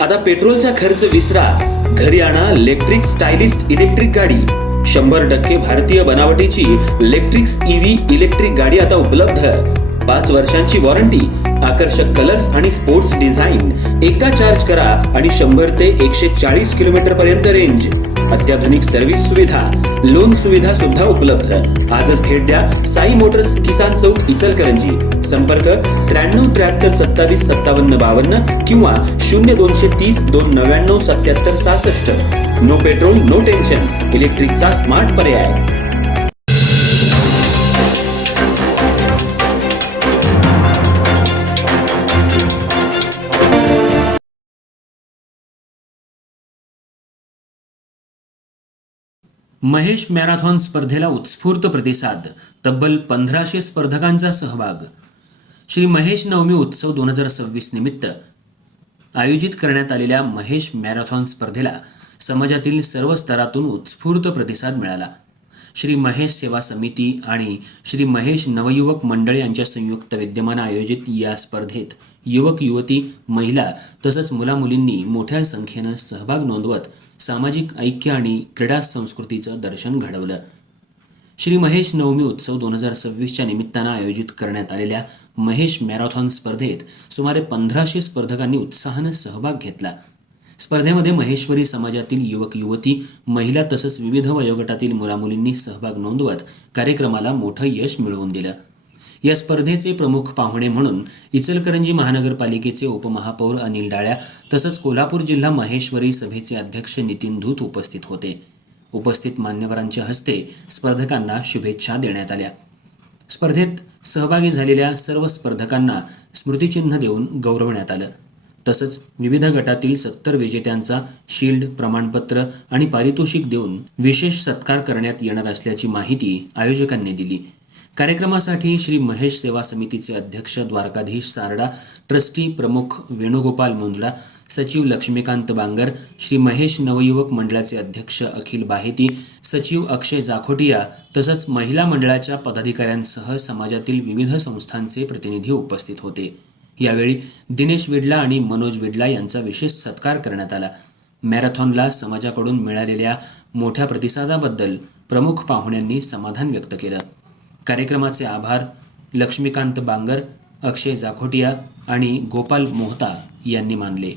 आता पेट्रोलचा खर्च विसरा, घरी आणा इलेक्ट्रिक स्टायलिस्ट इलेक्ट्रिक गाडी। 100% भारतीय बनावटीची इलेक्ट्रिक्स ईव्ही इलेक्ट्रिक गाडी आता उपलब्ध। 5 वर्षांची वॉरंटी, आकर्षक कलर्स आणि स्पोर्ट्स डिझाइन। एकदा चार्ज करा आणि 100 ते 140 किलोमीटर पर्यंत रेंज। अत्याधुनिक सर्व्हिस सुविधा, लोन सुविधा सुद्धा उपलब्ध। आजच भेट द्या साई मोटर्स, किसान चौक, इचलकरंजी। संपर्क 93 73 27 57 52 किंवा 0230 299 77 66। नो पेट्रोल नो टेन्शन, इलेक्ट्रिकचा स्मार्ट पर्याय। महेश मॅरेथॉन स्पर्धेला उत्स्फूर्त प्रतिसाद, तब्बल 1500 स्पर्धकांचा सहभाग। श्री महेश नवमी उत्सव 2026 निमित्त आयोजित करण्यात आलेल्या महेश मॅरेथॉन स्पर्धेला समाजातील सर्व स्तरातून उत्स्फूर्त प्रतिसाद मिळाला। श्री महेश सेवा समिती आणि श्री महेश नवयुवक मंडळ यांच्या संयुक्त विद्यमाने आयोजित या स्पर्धेत युवक युवती, महिला तसंच मुलामुलींनी मोठ्या संख्येनं सहभाग नोंदवत सामाजिक ऐक्य आणि क्रीडा संस्कृतीचं दर्शन घडवलं। श्री महेश नवमी उत्सव 2026च्या निमित्तानं आयोजित करण्यात आलेल्या महेश मॅरेथॉन स्पर्धेत सुमारे 1500 स्पर्धकांनी उत्साहानं सहभाग घेतला। स्पर्धेमध्ये महेश्वरी समाजातील युवक युवती, महिला तसंच विविध वयोगटातील मुलामुलींनी सहभाग नोंदवत कार्यक्रमाला मोठं यश मिळवून दिलं। या स्पर्धेचे प्रमुख पाहुणे म्हणून इचलकरंजी महानगरपालिकेचे उपमहापौर अनिल डाळ्या तसंच कोल्हापूर जिल्हा महेश्वरी सभेचे अध्यक्ष नितीन धूत उपस्थित होते। उपस्थित मान्यवरांच्या हस्ते स्पर्धकांना शुभेच्छा देण्यात आल्या। स्पर्धेत सहभागी झालेल्या सर्व स्पर्धकांना स्मृतिचिन्ह देऊन गौरवण्यात आलं। तसंच विविध गटातील 70 विजेत्यांचा शील्ड, प्रमाणपत्र आणि पारितोषिक देऊन विशेष सत्कार करण्यात येणार असल्याची माहिती आयोजकांनी दिली। कार्यक्रमासाठी श्री महेश सेवा समितीचे अध्यक्ष द्वारकाधीश सारडा, ट्रस्टी प्रमुख वेणुगोपाल मुंदडा, सचिव लक्ष्मीकांत बांगर, श्री महेश नवयुवक मंडळाचे अध्यक्ष अखिल बाहेती, सचिव अक्षय जाखोटिया तसंच महिला मंडळाच्या पदाधिकाऱ्यांसह समाजातील विविध संस्थांचे प्रतिनिधी उपस्थित होते। यावेळी दिनेश विडला आणि मनोज विडला यांचा विशेष सत्कार करण्यात आला। मॅरेथॉनला समाजाकडून मिळालेल्या मोठ्या प्रतिसादाबद्दल प्रमुख पाहुण्यांनी समाधान व्यक्त केलं। कार्यक्रमाचे आभार लक्ष्मीकांत बांगर, अक्षय जाखोटिया आणि गोपाल मोहता यांनी मानले।